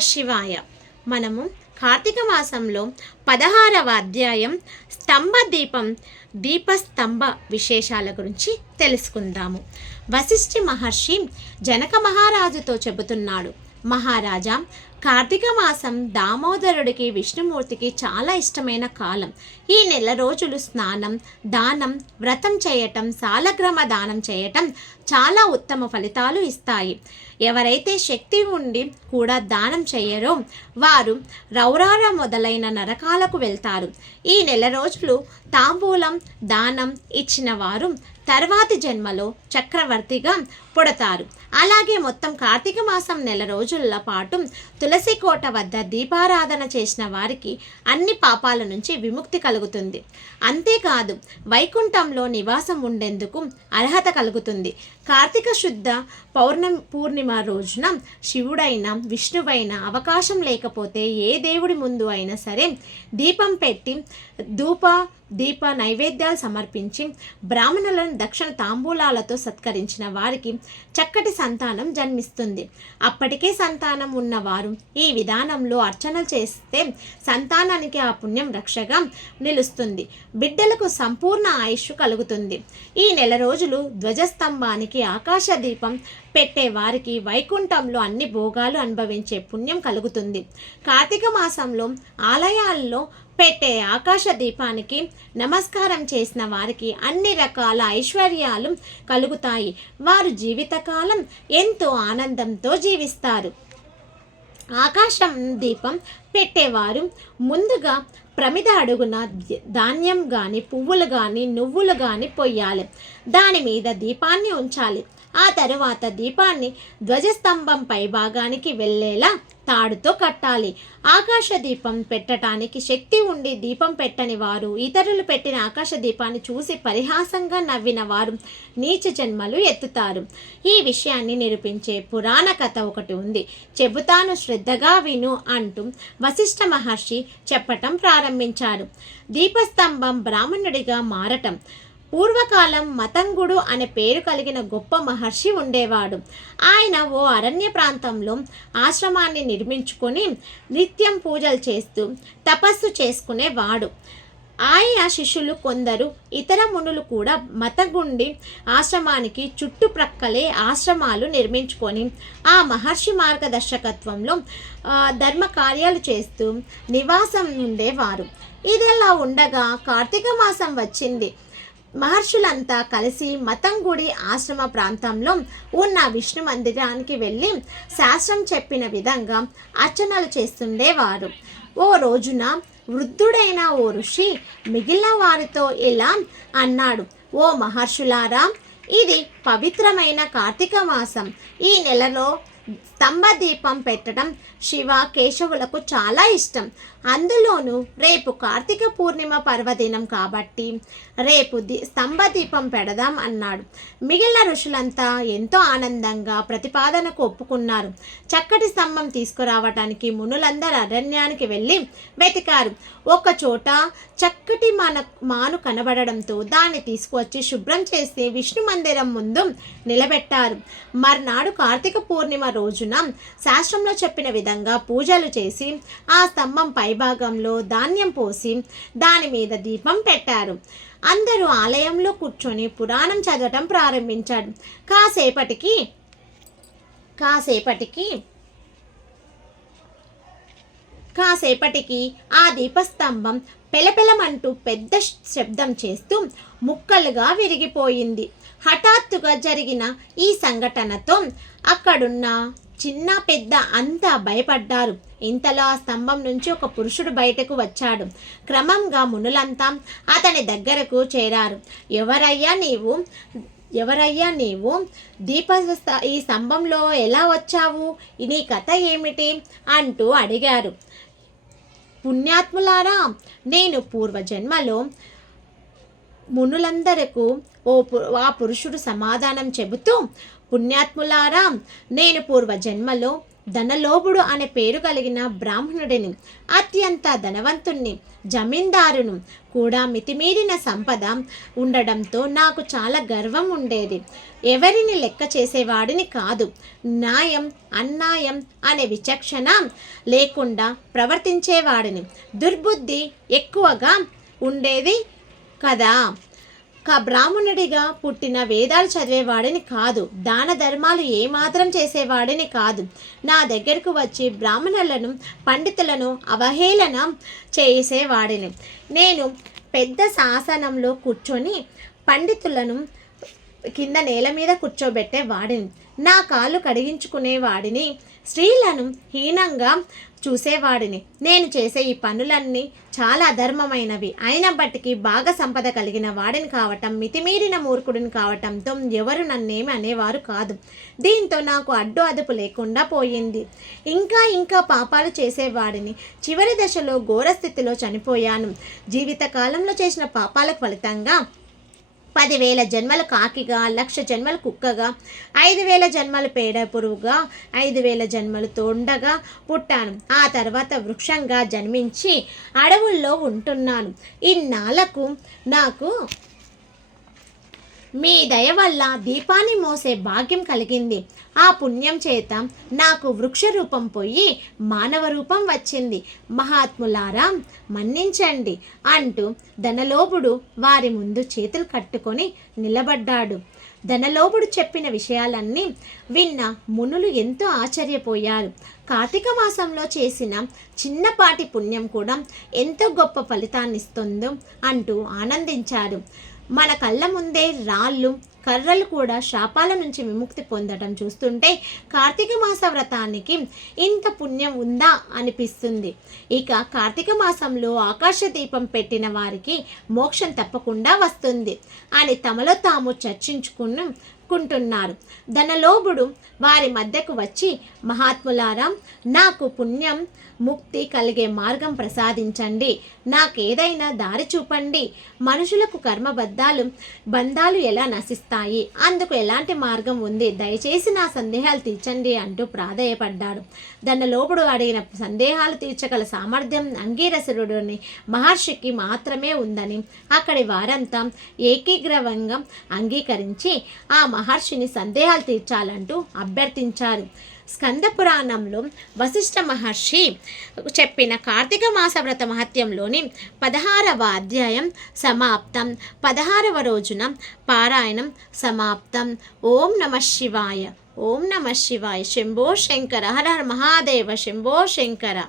శివాయ మనము కార్తీక మాసంలో పదహారవ అధ్యాయం స్తంభ దీపం దీపస్తంభ విశేషాల గురించి తెలుసుకుందాము. వశిష్ఠి మహర్షి జనక మహారాజుతో చెబుతున్నాడు మహారాజా కార్తీక మాసం దామోదరుడికి విష్ణుమూర్తికి చాలా ఇష్టమైన కాలం. ఈ నెల రోజులు స్నానం దానం వ్రతం చేయటం సాలగ్రమ దానం చేయటం చాలా ఉత్తమ ఫలితాలు ఇస్తాయి. ఎవరైతే శక్తి ఉండి కూడా దానం చేయరో వారు రౌరార మొదలైన నరకాలకు వెళ్తారు. ఈ నెల రోజులు తాంబూలం దానం ఇచ్చిన వారు తర్వాతి జన్మలో చక్రవర్తిగా పుడతారు. అలాగే మొత్తం కార్తీక మాసం నెల రోజుల పాటు తులసి కోట వద్ద దీపారాధన చేసిన వారికి అన్ని పాపాల నుంచి విముక్తి కలుగుతుంది. అంతేకాదు వైకుంఠంలో నివాసం ఉండేందుకు అర్హత కలుగుతుంది. కార్తీక శుద్ధ పౌర్ణమి పూర్ణిమ రోజున శివుడైన విష్ణువైన అవకాశం లేకపోతే ఏ దేవుడి ముందు అయినా సరే దీపం పెట్టి ధూప దీప నైవేద్యాలు సమర్పించి బ్రాహ్మణులను దక్షిణ తాంబూలాలతో సత్కరించిన వారికి చక్కటి సంతానం జన్మిస్తుంది. అప్పటికే సంతానం ఉన్నవారు ఈ విధానంలో అర్చనలు చేస్తే సంతానానికి ఆ పుణ్యం రక్షగా నిలుస్తుంది. బిడ్డలకు సంపూర్ణ ఆయుష్ కలుగుతుంది. ఈ నెల రోజులు ధ్వజస్తంభానికి ఆకాశ దీపం పెట్టే వారికి వైకుంఠంలో అన్ని భోగాలు అనుభవించే పుణ్యం కలుగుతుంది. కార్తీక మాసంలో ఆలయాల్లో పెట్టే ఆకాశ దీపానికి నమస్కారం చేసిన వారికి అన్ని రకాల ఐశ్వర్యాలు కలుగుతాయి. వారు జీవితకాలం ఎంతో ఆనందంతో జీవిస్తారు. ఆకాశం దీపం పెట్టేవారు. ముందుగా ప్రమిద అడుగున ధాన్యం కానీ పువ్వులు కానీ నువ్వులు కానీ పొయ్యాలి. దాని మీద దీపాన్ని ఉంచాలి. ఆ తరువాత దీపాన్ని ధ్వజస్తంభం పై భాగానికి వెళ్ళేలా తాడుతో కట్టాలి. ఆకాశ దీపం పెట్టడానికి శక్తి ఉండి దీపం పెట్టని వారు ఇతరులు పెట్టిన ఆకాశ దీపాన్ని చూసి పరిహాసంగా నవ్విన వారు నీచ జన్మలు ఎత్తుతారు. ఈ విషయాన్ని నిరూపించే పురాణ కథ ఒకటి ఉంది. చెబుతాను శ్రద్ధగా విను అంటూ వశిష్ఠ మహర్షి చెప్పటం ప్రారంభించారు. దీపస్తంభం బ్రాహ్మణుడిగా మారటం. పూర్వకాలం మతంగుడు అనే పేరు కలిగిన గొప్ప మహర్షి ఉండేవాడు. ఆయన ఓ అరణ్య ప్రాంతంలో ఆశ్రమాన్ని నిర్మించుకొని నిత్యం పూజలు చేస్తూ తపస్సు చేసుకునేవాడు. ఆయన శిష్యులు కొందరు ఇతర మునులు కూడా మతగుండి ఆశ్రమానికి చుట్టుప్రక్కలే ఆశ్రమాలు నిర్మించుకొని ఆ మహర్షి మార్గదర్శకత్వంలో ధర్మ కార్యాలు చేస్తూ నివాసం ఉండేవారు ఇదిలా ఉండగా కార్తీక మాసం వచ్చింది. మహర్షులంతా కలిసి మతంగుడి ఆశ్రమ ప్రాంతంలో ఉన్న విష్ణు మందిరానికి వెళ్ళి శాస్త్రం చెప్పిన విధంగా అర్చనలు చేస్తుండేవారు. ఓ రోజున వృద్ధుడైన ఓ ఋషి మిగిలిన వారితో ఇలా అన్నాడు ఓ మహర్షులారా ఇది పవిత్రమైన కార్తీక మాసం. ఈ నెలలో స్తంభ దీపం పెట్టడం శివ కేశవులకు చాలా ఇష్టం. అందులోనూ రేపు కార్తీక పూర్ణిమ పర్వదినం కాబట్టి రేపు ది స్తంభ దీపం పెడదాం అన్నాడు. మిగిలిన ఋషులంతా ఎంతో ఆనందంగా ప్రతిపాదనకు ఒప్పుకున్నారు. చక్కటి స్తంభం తీసుకురావటానికి మునులందరూ అరణ్యానికి వెళ్ళి వెతికారు. ఒక చోట చక్కటి మన మాను కనబడడంతో దాన్ని తీసుకువచ్చి శుభ్రం చేసి విష్ణు మందిరం ముందు నిలబెట్టారు. మర్నాడు కార్తీక పూర్ణిమ రోజున శాస్త్రంలో చెప్పిన విధంగా పూజలు చేసి ఆ స్తంభం పైభాగంలో ధాన్యం పోసి దాని మీద దీపం పెట్టారు. అందరూ ఆలయంలో కూర్చొని పురాణం చదవటం ప్రారంభించాడు కాసేపటికి కాసేపటికి కాసేపటికి ఆ దీపస్తంభం పెలపెలమంటూ పెద్ద శబ్దం చేస్తూ ముక్కలుగా విరిగిపోయింది. హఠాత్తుగా జరిగిన ఈ సంఘటనతో అక్కడున్న చిన్న పెద్ద అంతా భయపడ్డారు. ఇంతలో ఆ స్తంభం నుంచి ఒక పురుషుడు బయటకు వచ్చాడు. క్రమంగా మునులంతా అతని దగ్గరకు చేరారు. ఎవరయ్యా నీవు? ఎవరయ్యా నీవు? దీప ఈ స్తంభంలో ఎలా వచ్చావు? నీ కథ ఏమిటి? అంటూ అడిగారు. పుణ్యాత్ములారా నేను పూర్వజన్మలో మునులందరకు ఓ పు- ఆ పురుషుడు సమాధానం చెబుతూ పుణ్యాత్ములారా నేను పూర్వజన్మలో ధనలోభుడు అనే పేరు కలిగిన బ్రాహ్మణుడిని అత్యంత ధనవంతుణ్ణి జమీందారును కూడా మితిమీరిన సంపద ఉండడంతో నాకు చాలా గర్వం ఉండేది. ఎవరిని లెక్క చేసేవాడిని కాదు. న్యాయం అన్యాయం అనే విచక్షణ లేకుండా ప్రవర్తించేవాడిని. దుర్బుద్ధి ఎక్కువగా ఉండేది కదా? క బ్రాహ్మణుడిగా పుట్టిన వేదాలు చదివేవాడిని కాదు. దాన ధర్మాలు ఏమాత్రం చేసేవాడిని కాదు. నా దగ్గరకు వచ్చి బ్రాహ్మణులను పండితులను అవహేళన చేసేవాడిని. నేను పెద్ద శాసనంలో కూర్చొని పండితులను కింద నేల మీద కూర్చోబెట్టే వాడిని. నా కాళ్ళు కడిగించుకునే వాడిని. స్త్రీలను హీనంగా చూసేవాడిని నేను చేసే ఈ పనులన్నీ చాలా అధర్మమైనవి. అయినప్పటికీ బాగా సంపద కలిగిన వాడిని కావటం మితిమీరిన మూర్ఖుడిని కావటంతో ఎవరు నన్నేమి అనేవారు కాదు. దీంతో నాకు అడ్డు అదుపు లేకుండా పోయింది. ఇంకా ఇంకా పాపాలు చేసేవాడిని చివరి దశలో ఘోర స్థితిలో చనిపోయాను. జీవితకాలంలో చేసిన పాపాలకు ఫలితంగా పదివేల జన్మల కాకిగా లక్ష జన్మలు కుక్కగా ఐదు వేల జన్మల పేడ పురుగుగా ఐదు వేల జన్మలు తోండగా పుట్టాను. ఆ తర్వాత వృక్షంగా జన్మించి అడవుల్లో ఉంటున్నాను. ఇన్నాళ్ళకు నాకు మీ దయ వల్ల దీపాన్ని మోసే భాగ్యం కలిగింది. ఆ పుణ్యం చేత నాకు వృక్ష రూపం పోయి మానవ రూపం వచ్చింది. మహాత్ములారా మన్నించండి అంటూ ధనలోభుడు వారి ముందు చేతులు కట్టుకొని నిలబడ్డాడు. ధనలోభుడు చెప్పిన విషయాలన్నీ విన్న మునులు ఎంతో ఆశ్చర్యపోయారు. కార్తీక మాసంలో చేసిన చిన్నపాటి పుణ్యం కూడా ఎంతో గొప్ప ఫలితాన్నిస్తుందో అంటూ ఆనందించారు. మన కళ్ళ ముందే రాళ్ళు కర్రలు కూడా శాపాల నుంచి విముక్తి పొందడం చూస్తుంటే కార్తీక మాస వ్రతానికి ఇంత పుణ్యం ఉందా అనిపిస్తుంది. ఇక కార్తీక మాసంలో ఆకాశ దీపం పెట్టిన వారికి మోక్షం తప్పకుండా వస్తుంది అని తమలో తాము చర్చించుకున్న. కుంటున్నారు ధనలోభుడు వారి మధ్యకు వచ్చి మహాత్ములారా నాకు పుణ్యం ముక్తి కలిగే మార్గం ప్రసాదించండి. నాకేదైనా దారి చూపండి. మనుషులకు కర్మబద్ధాలు బంధాలు ఎలా నశిస్తాయి? అందుకు ఎలాంటి మార్గం ఉంది? దయచేసి నా సందేహాలు తీర్చండి అంటూ ప్రాధేయపడ్డాడు. ధనలోపుడు అడిగిన సందేహాలు తీర్చగల సామర్థ్యం అంగీరసురుడిని మహర్షికి మాత్రమే ఉందని అక్కడి వారంతా ఏకీగ్రవంగా అంగీకరించి ఆ మహర్షిని సందేహాలు తీర్చాలంటూ అభ్యర్థించారు. స్కంద పురాణంలో వశిష్ఠ మహర్షి చెప్పిన కార్తీక మాస వ్రత మహత్యంలోని పదహారవ అధ్యాయం సమాప్తం. పదహారవ రోజున పారాయణం సమాప్తం. ఓం నమ శివాయ. ఓం నమ శివాయ. శంభో శంకర. హర హర మహాదేవ. శంభో శంకర.